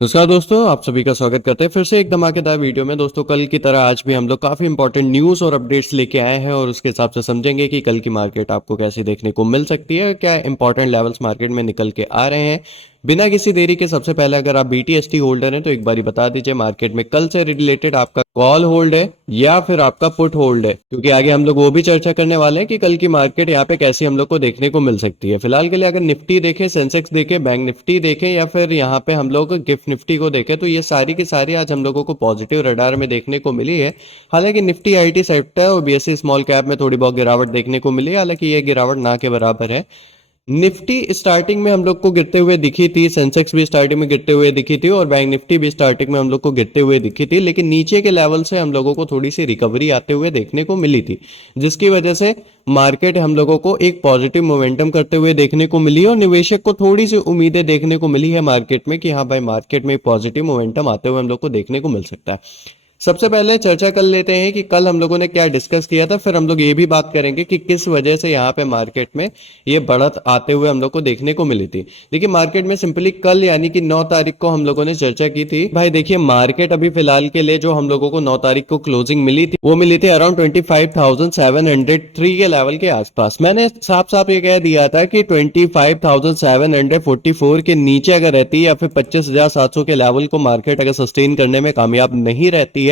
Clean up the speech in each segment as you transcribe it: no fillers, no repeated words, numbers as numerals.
नमस्कार दोस्तों, आप सभी का स्वागत करते हैं फिर से एक धमाकेदार वीडियो में। दोस्तों, कल की तरह आज भी हम लोग काफ़ी इंपॉर्टेंट न्यूज़ और अपडेट्स लेके आए हैं और उसके हिसाब से समझेंगे कि कल की मार्केट आपको कैसी देखने को मिल सकती है, क्या इंपॉर्टेंट लेवल्स मार्केट में निकल के आ रहे हैं। बिना किसी देरी के सबसे पहले अगर आप BTST होल्डर हैं तो एक बारी बता दीजिए मार्केट में कल से रिलेटेड आपका कॉल होल्ड है या फिर आपका पुट होल्ड है, क्योंकि आगे हम लोग वो भी चर्चा करने वाले हैं कि कल की मार्केट यहाँ पे कैसी हम लोग को देखने को मिल सकती है। फिलहाल के लिए अगर निफ्टी देखें, सेंसेक्स देखें, बैंक निफ्टी देखें या फिर यहाँ पे हम लोग गिफ्ट निफ्टी को देखें तो ये सारी की सारी आज हम लोगों को पॉजिटिव रडार में देखने को मिली है। हालांकि निफ्टी IT सेक्टर और BSE स्मॉल कैप में थोड़ी बहुत गिरावट देखने को मिली है, हालांकि ये गिरावट ना के बराबर है। निफ्टी स्टार्टिंग में हम लोग को गिरते हुए दिखी थी, सेंसेक्स भी स्टार्टिंग में गिरते हुए दिखी थी और बैंक निफ्टी भी स्टार्टिंग में हम लोग को गिरते हुए दिखी थी, लेकिन नीचे के लेवल से हम लोगों को थोड़ी सी रिकवरी आते हुए देखने को मिली थी, जिसकी वजह से मार्केट हम लोगों को एक पॉजिटिव मोमेंटम करते हुए देखने को मिली और निवेशक को थोड़ी सी उम्मीदें देखने को मिली है मार्केट में कि हाँ भाई, मार्केट में पॉजिटिव मोमेंटम आते हुए हम लोग को देखने को मिल सकता है। सबसे पहले चर्चा कर लेते हैं कि कल हम लोगों ने क्या डिस्कस किया था, फिर हम लोग ये भी बात करेंगे कि किस वजह से यहाँ पे मार्केट में ये बढ़त आते हुए हम लोग को देखने को मिली थी। देखिए, मार्केट में सिंपली कल यानी कि 9 तारीख को हम लोगों ने चर्चा की थी। भाई देखिए, मार्केट अभी फिलहाल के लिए जो हम लोगों को 9 तारीख को क्लोजिंग मिली थी वो मिली थी अराउंड 25,703 के लेवल के आसपास। मैंने साफ साफ ये कह दिया था कि 25,744 के नीचे अगर रहती है या फिर 25,700 के लेवल को मार्केट अगर सस्टेन करने में कामयाब नहीं रहती है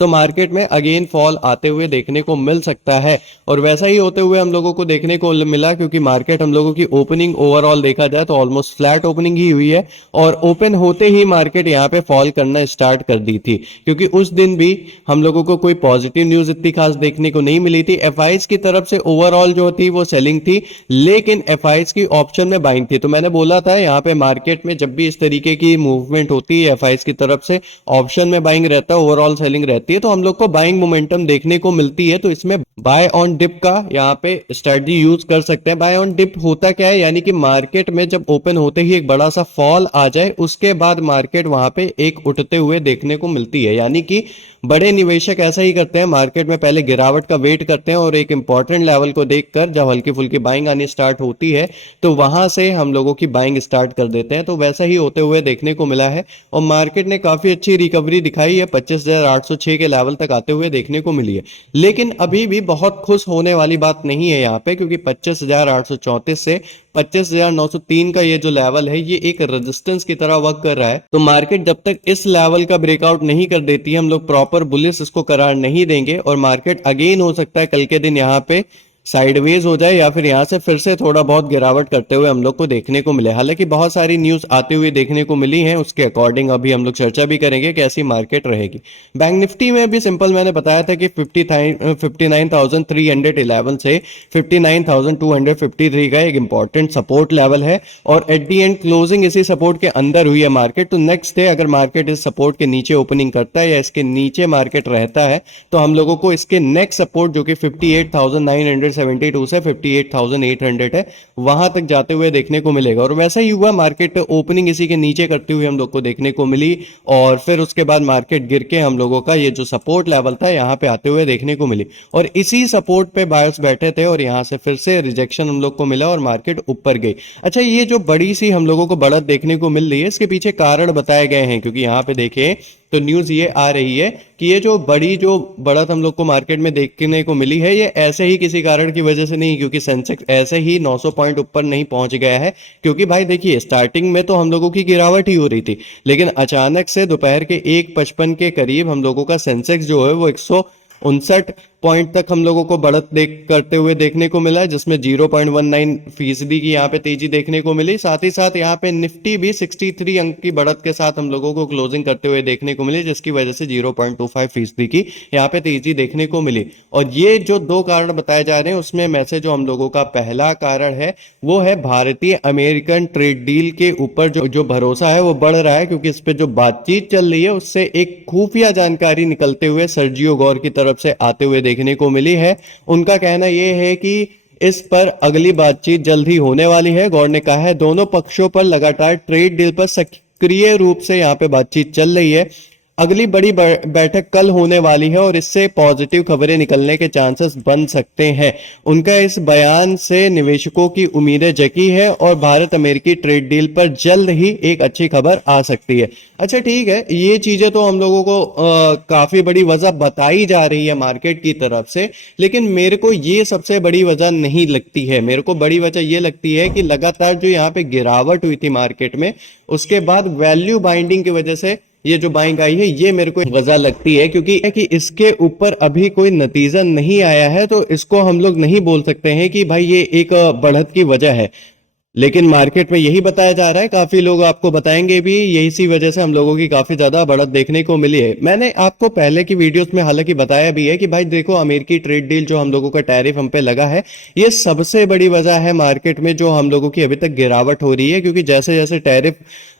तो मार्केट में अगेन फॉल आते हुए देखने को मिल सकता है। और वैसा ही होते हुए हम लोगों को देखने को मिला, क्योंकि मार्केट हम लोगों की ओपनिंग ओवरऑल देखा जाए तो ऑलमोस्ट फ्लैट ओपनिंग ही हुई है और ओपन होते ही मार्केट यहाँ पे फॉल करना स्टार्ट कर दी थी, क्योंकि उस दिन भी हम लोगों को कोई पॉजिटिव न्यूज इतनी खास देखने को नहीं मिली थी। FIs की तरफ से ओवरऑल जो थी वो सेलिंग थी, लेकिन FIs की ऑप्शन में बाइंग थी। तो मैंने बोला था यहाँ पे मार्केट में जब भी इस तरीके की मूवमेंट होती है, FIs की तरफ से ऑप्शन में बाइंग रहता है, ओवरऑल सेलिंग रहती है, तो हम लोग को बाइंग मोमेंटम देखने को मिलती है। तो इसमें बाय ऑन डिप का यहाँ पे स्ट्रेटजी यूज कर सकते हैं। बाय ऑन डिप होता क्या है, यानी कि मार्केट में जब ओपन होते ही एक बड़ा सा फॉल आ जाए, उसके बाद मार्केट वहां पे एक उठते हुए देखने को मिलती है। यानी कि बड़े निवेशक ऐसा ही करते हैं, मार्केट में पहले गिरावट का वेट करते हैं और एक इंपॉर्टेंट लेवल को देखकर जब हल्की फुल्की बाइंग आनी स्टार्ट होती है तो वहां से हम लोगों की बाइंग स्टार्ट कर देते हैं। तो वैसा ही होते हुए देखने को मिला है और मार्केट ने काफी अच्छी रिकवरी दिखाई है, 25,806 के लेवल तक आते हुए देखने को मिली है। लेकिन अभी भी बहुत खुश होने वाली बात नहीं है यहाँ पे, क्योंकि 25,834 से 25,903 का ये जो लेवल है ये एक रेजिस्टेंस की तरह वर्क कर रहा है। तो मार्केट जब तक इस लेवल का ब्रेकआउट नहीं कर देती है, हम लोग प्रॉपर बुलिश इसको करार नहीं देंगे और मार्केट अगेन हो सकता है कल के दिन यहाँ पे साइडवेज हो जाए या फिर यहां से फिर से थोड़ा बहुत गिरावट करते हुए हम लोग को देखने को मिले। हालांकि बहुत सारी न्यूज आती हुई देखने को मिली है, उसके अकॉर्डिंग अभी हम लोग चर्चा भी करेंगे कैसी मार्केट रहेगी। बैंक निफ्टी में भी सिंपल मैंने बताया था कि 59,311 से 59,253 का एक इंपॉर्टेंट सपोर्ट लेवल है और एट दी एंड क्लोजिंग इसी सपोर्ट के अंदर हुई है मार्केट। तो नेक्स्ट डे अगर मार्केट इस सपोर्ट के नीचे ओपनिंग करता है या इसके नीचे मार्केट रहता है तो हम लोगों को इसके नेक्स्ट सपोर्ट जो कि 58,972 से 58,800 है, वहां तक जाते हुए देखने को मिलेगा। और वैसा ही हुआ, मार्केट ओपनिंग इसी के नीचे करते हुए हम लोग को देखने को मिली और फिर उसके बाद मार्केट गिर के हम लोगों का ये जो सपोर्ट लेवल था यहाँ पे आते हुए देखने को मिली और इसी सपोर्ट पे बायर्स बैठे थे और यहाँ से फिर से रिजेक्शन हम लोग को मिला और मार्केट ऊपर गई। अच्छा, ये जो बड़ी सी हम लोगों को बढ़त देखने को मिल रही है, इसके पीछे कारण बताए गए हैं, क्योंकि यहाँ पे देखें तो न्यूज ये आ रही है कि ये जो बढ़त हम लोग को मार्केट में देखने को मिली है ये ऐसे ही किसी कारण की वजह से नहीं, क्योंकि सेंसेक्स ऐसे ही 900 पॉइंट ऊपर नहीं पहुंच गया है। क्योंकि भाई देखिए, स्टार्टिंग में तो हम लोगों की गिरावट ही हो रही थी, लेकिन अचानक से दोपहर के 1:55 के करीब हम लोगों का सेंसेक्स जो है वो 159 पॉइंट तक हम लोगों को बढ़त करते हुए देखने को मिला है, जिसमें 0.19% की यहाँ पे तेजी देखने को मिली। साथ ही साथ यहाँ पे निफ्टी भी 63 अंक की बढ़त के साथ हम लोगों को क्लोजिंग करते हुए देखने को मिली, जिसकी वजह से 0.25% की यहाँ पे तेजी देखने को मिली। और ये जो दो कारण बताए जा रहे हैं उसमें में से जो हम लोगों का पहला कारण है वो है भारतीय अमेरिकन ट्रेड डील के ऊपर जो भरोसा है वो बढ़ रहा है, क्योंकि इस पे जो बातचीत चल रही है उससे एक खुफिया जानकारी निकलते हुए सर्जियो गौर की तरफ से आते हुए देखने को मिली है। उनका कहना यह है कि इस पर अगली बातचीत जल्द ही होने वाली है। गौर ने कहा है दोनों पक्षों पर लगातार ट्रेड डील पर सक्रिय रूप से यहाँ पे बातचीत चल रही है। अगली बड़ी बैठक कल होने वाली है और इससे पॉजिटिव खबरें निकलने के चांसेस बन सकते हैं। उनका इस बयान से निवेशकों की उम्मीदें जगी है और भारत अमेरिकी ट्रेड डील पर जल्द ही एक अच्छी खबर आ सकती है। अच्छा ठीक है, ये चीजें तो हम लोगों को काफी बड़ी वजह बताई जा रही है मार्केट की तरफ से, लेकिन मेरे को ये सबसे बड़ी वजह नहीं लगती है। मेरे को बड़ी वजह ये लगती है कि लगातार जो यहाँ पे गिरावट हुई थी मार्केट में, उसके बाद वैल्यू बाइंडिंग की वजह से ये जो बाइंग आई है, ये मेरे को वजह लगती है, क्योंकि इसके ऊपर अभी कोई नतीजा नहीं आया है, तो इसको हम लोग नहीं बोल सकते हैं कि भाई ये एक बढ़त की वजह है। लेकिन मार्केट में यही बताया जा रहा है, काफी लोग आपको बताएंगे भी, यही सी वजह से हम लोगों की काफी ज्यादा बढ़त देखने को मिली है। मैंने आपको पहले की वीडियोस में हालांकि बताया भी है कि भाई देखो, अमेरिकी ट्रेड डील जो हम लोगों का टैरिफ हम पे लगा है, ये सबसे बड़ी वजह है मार्केट में जो हम लोगों की अभी तक गिरावट हो रही है, क्योंकि जैसे जैसे टैरिफ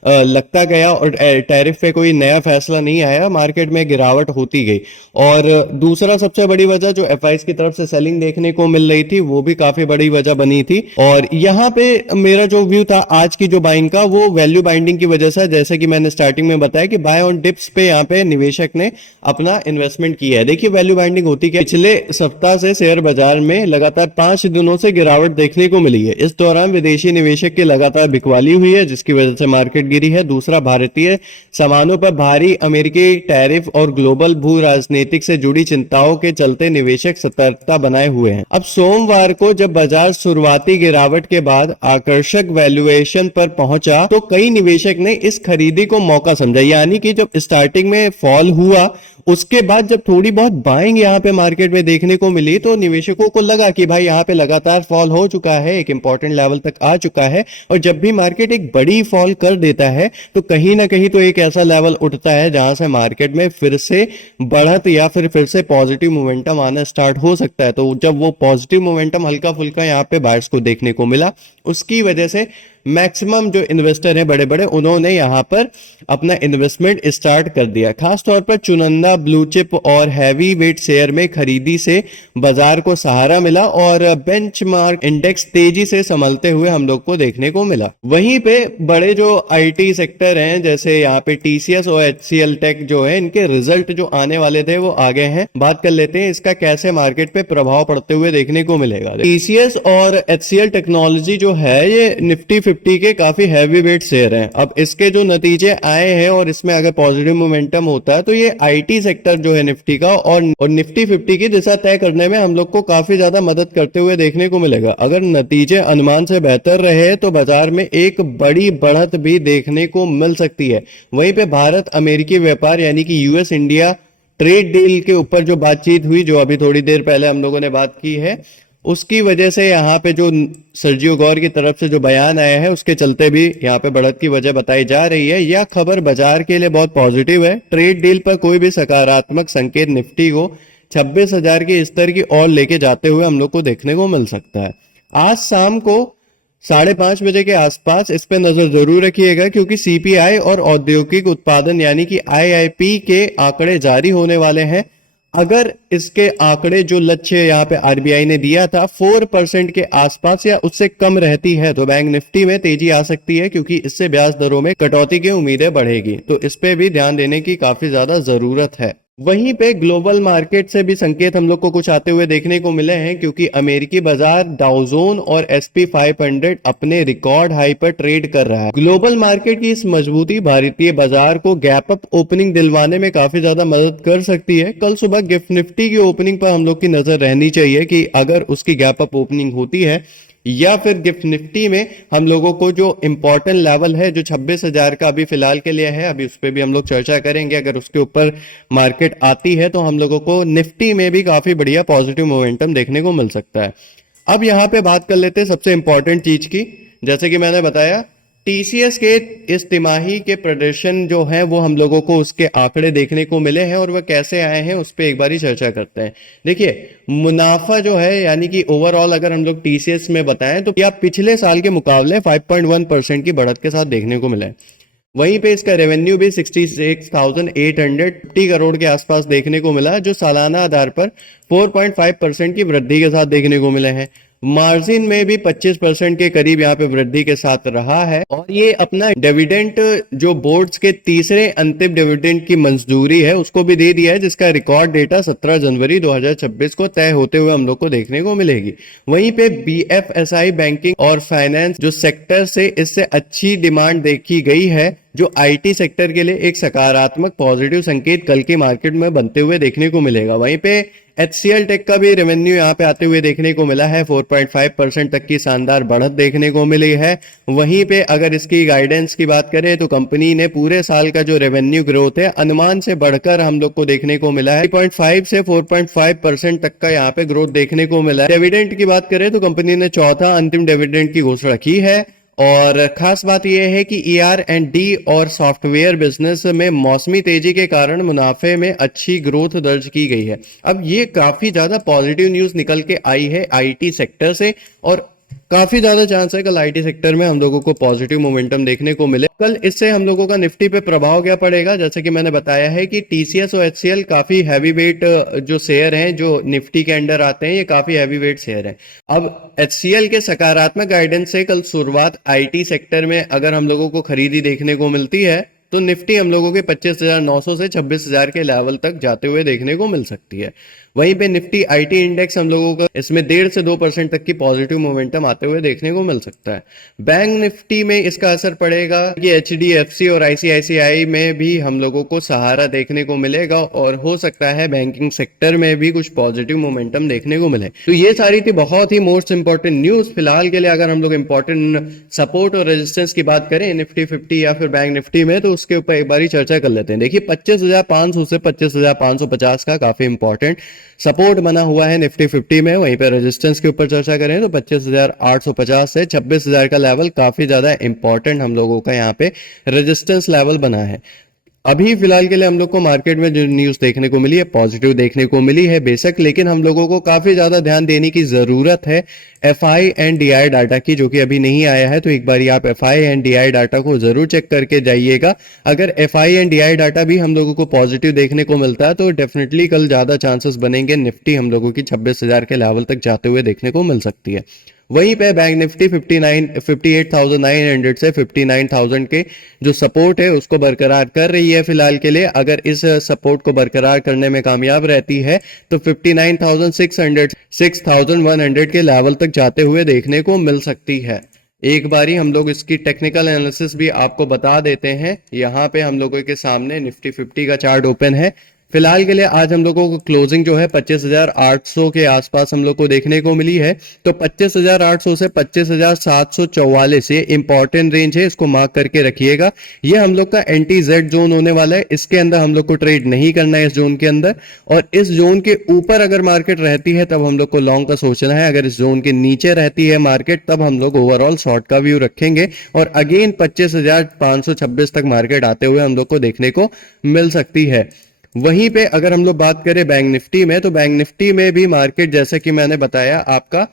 लगता गया और टैरिफ पे कोई नया फैसला नहीं आया, मार्केट में गिरावट होती गई। और दूसरा सबसे बड़ी वजह जो एफआईज की तरफ से सेलिंग देखने को मिल रही थी, वो भी काफी बड़ी वजह बनी थी। और यहाँ पे मेरा जो व्यू था आज की जो बाइंग का, वो वैल्यू बाइंडिंग की वजह से, जैसे कि मैंने स्टार्टिंग में बताया कि बाय ऑन डिप्स पे यहाँ पे निवेशक ने अपना इन्वेस्टमेंट किया है। देखिए वैल्यू बाइंडिंग होती क्या, पिछले सप्ताह से शेयर बाजार में लगातार 5 दिनों से गिरावट देखने को मिली है। इस दौरान विदेशी निवेशक की लगातार बिकवाली हुई है, जिसकी वजह से मार्केट गिरी है। दूसरा, भारतीय सामानों पर भारी अमेरिकी टैरिफ और ग्लोबल भू राजनीतिक से जुड़ी चिंताओं के चलते निवेशक सतर्कता बनाए हुए हैं। अब सोमवार को जब बाजार शुरुआती गिरावट के बाद आकर्षक वैल्यूएशन पर पहुंचा, तो कई निवेशक ने इस खरीदी को मौका समझा। यानी कि जब स्टार्टिंग में फॉल हुआ, उसके बाद जब थोड़ी बहुत बाइंग यहाँ पे मार्केट में देखने को मिली, तो निवेशकों को लगा कि भाई यहाँ पे लगातार फॉल हो चुका है, एक इंपॉर्टेंट लेवल तक आ चुका है। और जब भी मार्केट एक बड़ी फॉल कर देता है, तो कहीं ना कहीं तो एक ऐसा लेवल उठता है जहां से मार्केट में फिर से बढ़त या फिर से पॉजिटिव मोमेंटम आना स्टार्ट हो सकता है। तो जब वो पॉजिटिव मोमेंटम हल्का फुल्का यहाँ पे बायर्स को देखने को मिला, उसकी वजह से मैक्सिमम जो इन्वेस्टर हैं बड़े बड़े, उन्होंने यहां पर अपना इन्वेस्टमेंट स्टार्ट कर दिया। खासतौर पर चुनिंदा ब्लू चिप और हैवी वेट शेयर में खरीदी से बाजार को सहारा मिला और बेंचमार्क इंडेक्स तेजी से संभलते हुए हम लोग को देखने को मिला। वहीं पे बड़े जो आईटी सेक्टर हैं, जैसे यहाँ पे टीसीएस और एचसीएल टेक जो है, इनके रिजल्ट जो आने वाले थे वो आ गए हैं। बात कर लेते हैं इसका कैसे मार्केट पे प्रभाव पड़ते हुए देखने को मिलेगा। टीसीएस और एचसीएल टेक्नोलॉजी जो है, ये निफ्टी 50 के काफी हैवी वेट शेयर हैं। अब इसके जो नतीजे आए हैं और इसमें अगर पॉजिटिव मोमेंटम होता है, तो ये आईटी सेक्टर जो है निफ्टी का और निफ्टी 50 की दिशा तय करने में हम लोग को काफी ज्यादा मदद करते हुए देखने को मिलेगा। अगर नतीजे अनुमान से बेहतर रहे, तो बाजार में एक बड़ी बढ़त भी देखने को मिल सकती है। वहीं पे भारत अमेरिकी व्यापार यानी कि यूएस इंडिया ट्रेड डील के ऊपर जो बातचीत हुई, जो अभी थोड़ी देर पहले हम लोगों ने बात की है, उसकी वजह से यहाँ पे जो सर्जियो गौर की तरफ से जो बयान आया है, उसके चलते भी यहाँ पे बढ़त की वजह बताई जा रही है। यह खबर बाजार के लिए बहुत पॉजिटिव है। ट्रेड डील पर कोई भी सकारात्मक संकेत निफ्टी को 26,000 के स्तर की ओर लेके जाते हुए हम लोग को देखने को मिल सकता है। आज शाम को 5:30 बजे के आसपास इस पे नजर जरूर रखिएगा, क्योंकि सीपीआई और औद्योगिक उत्पादन यानी कि आईआईपी के आंकड़े जारी होने वाले हैं। अगर इसके आंकड़े जो लक्ष्य यहाँ पे आरबीआई ने दिया था 4% के आसपास या उससे कम रहती है, तो बैंक निफ्टी में तेजी आ सकती है, क्योंकि इससे ब्याज दरों में कटौती की उम्मीदें बढ़ेगी। तो इस पे भी ध्यान देने की काफी ज्यादा जरूरत है। वहीं पे ग्लोबल मार्केट से भी संकेत हम लोग को कुछ आते हुए देखने को मिले हैं, क्योंकि अमेरिकी बाजार डाउजोन और एसपी 500 अपने रिकॉर्ड हाई पर ट्रेड कर रहा है। ग्लोबल मार्केट की इस मजबूती भारतीय बाजार को गैप अप ओपनिंग दिलवाने में काफी ज्यादा मदद कर सकती है। कल सुबह गिफ्ट निफ्टी की ओपनिंग पर हम लोग की नजर रहनी चाहिए कि अगर उसकी गैप अप ओपनिंग होती है, या फिर गिफ्ट निफ्टी में हम लोगों को जो इंपॉर्टेंट लेवल है जो 26,000 का अभी फिलहाल के लिए है, अभी उस पर भी हम लोग चर्चा करेंगे। अगर उसके ऊपर मार्केट आती है, तो हम लोगों को निफ्टी में भी काफी बढ़िया पॉजिटिव मोमेंटम देखने को मिल सकता है। अब यहाँ पे बात कर लेते हैं सबसे इंपॉर्टेंट चीज की। जैसे कि मैंने बताया, टीसीएस के इस तिमाही के प्रदर्शन जो है, वो हम लोगों को उसके आंकड़े देखने को मिले हैं और वह कैसे आए हैं उस पर एक बारी चर्चा करते हैं। देखिए, मुनाफा जो है, यानी कि ओवरऑल अगर हम लोग टीसीएस में बताएं, तो यह पिछले साल के मुकाबले 5.1% की बढ़त के साथ देखने को मिला है। वहीं पे इसका रेवेन्यू भी 66,850 करोड़ के आसपास देखने को मिला, जो सालाना आधार पर 4.5% की वृद्धि के साथ देखने को मिले हैं। मार्जिन में भी 25% के करीब यहाँ पे वृद्धि के साथ रहा है और ये अपना डिविडेंड जो बोर्ड्स के तीसरे अंतिम डिविडेंड की मंजूरी है उसको भी दे दिया है, जिसका रिकॉर्ड डेटा 17 जनवरी 2026 को तय होते हुए हम लोग को देखने को मिलेगी। वहीं पे बीएफएसआई बैंकिंग और फाइनेंस जो सेक्टर से इससे अच्छी डिमांड देखी गई है, जो आईटी सेक्टर के लिए एक सकारात्मक पॉजिटिव संकेत कल की मार्केट में बनते हुए देखने को मिलेगा। वहीं पे एचसीएल टेक का भी रेवेन्यू यहाँ पे आते हुए देखने को मिला है, 4.5% तक की शानदार बढ़त देखने को मिली है। वहीं पे अगर इसकी गाइडेंस की बात करें तो कंपनी ने पूरे साल का जो रेवेन्यू ग्रोथ है अनुमान से बढ़कर हम लोग को देखने को मिला है, 3.5 से 4.5% तक का यहाँ पे ग्रोथ देखने को मिला है। डिविडेंड की बात करें तो कंपनी ने चौथा अंतिम डिविडेंड की घोषणा की है और खास बात यह है कि ER&D और सॉफ्टवेयर बिजनेस में मौसमी तेजी के कारण मुनाफे में अच्छी ग्रोथ दर्ज की गई है। अब ये काफी ज्यादा पॉजिटिव न्यूज निकल के आई है आईटी सेक्टर से और काफी ज्यादा चांस है कल आईटी सेक्टर में हम लोगों को पॉजिटिव मोमेंटम देखने को मिले। कल इससे हम लोगों का निफ्टी पे प्रभाव क्या पड़ेगा, जैसे कि मैंने बताया है कि टीसीएस और एचसीएल काफी हैवी वेट जो शेयर हैं जो निफ्टी के अंडर आते हैं, ये काफी हैवी वेट शेयर हैं। अब एचसीएल के सकारात्मक गाइडेंस से कल शुरुआत आईटी सेक्टर में अगर हम लोगों को खरीदी देखने को मिलती है तो निफ्टी हम लोगों के 25,900 से 26,000 के लेवल तक जाते हुए देखने को मिल सकती है। वहीं पे निफ्टी आईटी इंडेक्स हम लोगों को इसमें 1.5 से 2% तक की पॉजिटिव मोमेंटम आते हुए देखने को मिल सकता है। बैंक निफ्टी में इसका असर पड़ेगा कि एचडीएफसी और आईसीआईसीआई में भी हम लोगों को सहारा देखने को मिलेगा और हो सकता है बैंकिंग सेक्टर में भी कुछ पॉजिटिव मोमेंटम देखने को मिले। तो ये सारी थी बहुत ही मोस्ट इंपॉर्टेंट न्यूज फिलहाल के लिए। अगर हम लोग इंपॉर्टेंट सपोर्ट और रेजिस्टेंस की बात करें निफ्टी 50 या फिर बैंक निफ्टी में, तो उसके ऊपर एक बारी चर्चा कर लेते हैं। देखिए 25,500 से 25,550 का काफी इंपॉर्टेंट सपोर्ट बना हुआ है निफ्टी 50 में। वहीं पे रेजिस्टेंस के ऊपर चर्चा करें तो 25,850 से 26,000 का लेवल काफी ज्यादा इंपॉर्टेंट हम लोगों का यहाँ पे रेजिस्टेंस लेवल बना है। अभी फिलहाल के लिए हम लोग को मार्केट में जो न्यूज देखने को मिली है पॉजिटिव देखने को मिली है बेशक, लेकिन हम लोगों को काफी ज्यादा ध्यान देने की जरूरत है एफआई एंड डीआई डाटा की, जो कि अभी नहीं आया है। तो एक बार आप एफआई एंड डीआई डाटा को जरूर चेक करके जाइएगा। अगर एफआई एंड डीआई डाटा भी हम लोगों को पॉजिटिव देखने को मिलता है तो डेफिनेटली कल ज्यादा चांसेस बनेंगे निफ्टी हम लोगों की 26,000 के लेवल तक जाते हुए देखने को मिल सकती है। वहीं पे बैंक निफ्टी 58,900 से 59,000 के जो सपोर्ट है उसको बरकरार कर रही है फिलहाल के लिए। अगर इस सपोर्ट को बरकरार करने में कामयाब रहती है तो 59,600 6,100 के लेवल तक जाते हुए देखने को मिल सकती है। एक बारी हम लोग इसकी टेक्निकल एनालिसिस भी आपको बता देते हैं। यहाँ पे हम लोगों के सामने निफ्टी 50 का चार्ट ओपन है। फिलहाल के लिए आज हम लोगों को क्लोजिंग जो है 25,800 के आसपास हम लोग को देखने को मिली है। तो 25,800 से 25,744 ये इंपॉर्टेंट रेंज है, इसको मार्क करके रखिएगा। ये हम लोग का एंटी जेड जोन होने वाला है, इसके अंदर हम लोग को ट्रेड नहीं करना है इस जोन के अंदर। और इस जोन के ऊपर अगर मार्केट रहती है तब हम लोग को लॉन्ग का सोचना है। अगर इस जोन के नीचे रहती है मार्केट तब हम लोग ओवरऑल शॉर्ट का व्यू रखेंगे और अगेन 25,526 तक मार्केट आते हुए हम लोग को देखने को मिल सकती है। वहीं पे अगर हम लोग बात करें बैंक निफ्टी में, तो बैंक निफ्टी में भी मार्केट जैसे कि मैंने बताया आपका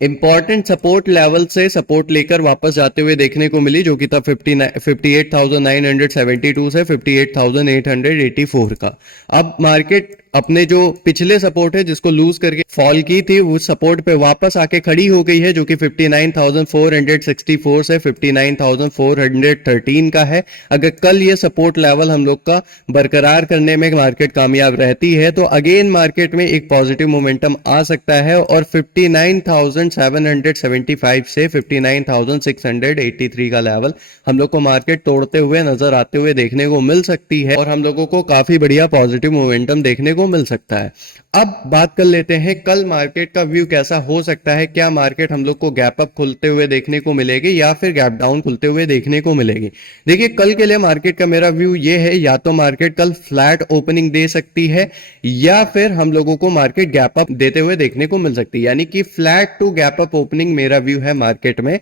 इंपॉर्टेंट सपोर्ट लेवल से सपोर्ट लेकर वापस जाते हुए देखने को मिली, जो कि था 58,972 से 58,884 का। अब मार्केट अपने जो पिछले सपोर्ट है जिसको लूज करके फॉल की थी उस सपोर्ट पे वापस आके खड़ी हो गई है, जो कि 59,464 से 59,413 का है। अगर कल ये सपोर्ट लेवल हम लोग का बरकरार करने में मार्केट कामयाब रहती है तो अगेन मार्केट में एक पॉजिटिव मोमेंटम आ सकता है और 59,775 से 59,683 का लेवल हम लोग को मार्केट तोड़ते हुए नजर आते हुए देखने को मिल सकती है और हम लोगों को काफी बढ़िया पॉजिटिव मोमेंटम देखने को मिल सकता है। अब बात कर लेते हैं कल मार्केट का व्यू कैसा हो सकता है। क्या मार्केट हम लोग को गैप अप खुलते हुए देखने को मिलेगी या फिर गैप डाउन खुलते हुए देखने को मिलेगी। देखिए कल के लिए मार्केट का मेरा व्यू ये है, या तो मार्केट कल फ्लैट ओपनिंग दे सकती है या फिर हम लोगों को मार्केट गैप अप देते हुए देखने को मिल सकती है, यानी कि flat to gap up opening मेरा व्यू है मार्केट में।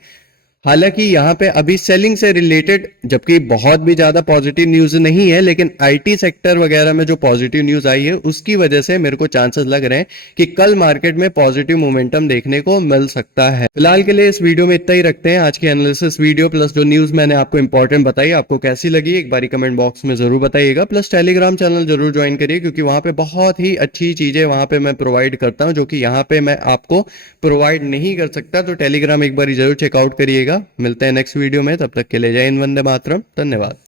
हालांकि यहाँ पे अभी सेलिंग से रिलेटेड जबकि बहुत भी ज्यादा पॉजिटिव न्यूज नहीं है, लेकिन आईटी सेक्टर वगैरह में जो पॉजिटिव न्यूज आई है उसकी वजह से मेरे को चांसेस लग रहे हैं कि कल मार्केट में पॉजिटिव मोमेंटम देखने को मिल सकता है। फिलहाल के लिए इस वीडियो में इतना ही रखते हैं। आज की एनालिसिस वीडियो प्लस जो न्यूज मैंने आपको इंपॉर्टेंट बताई आपको कैसी लगी एक बारी कमेंट बॉक्स में जरूर बताइएगा। प्लस टेलीग्राम चैनल जरूर ज्वाइन करिए, क्योंकि वहां पे बहुत ही अच्छी चीजें वहां पे मैं प्रोवाइड करता हूं जो कि यहाँ पे मैं आपको प्रोवाइड नहीं कर सकता। तो टेलीग्राम एक बार जरूर चेकआउट करिएगा। मिलते हैं नेक्स्ट वीडियो में, तब तक के लिए जय हिंद, वंदे मातरम, धन्यवाद।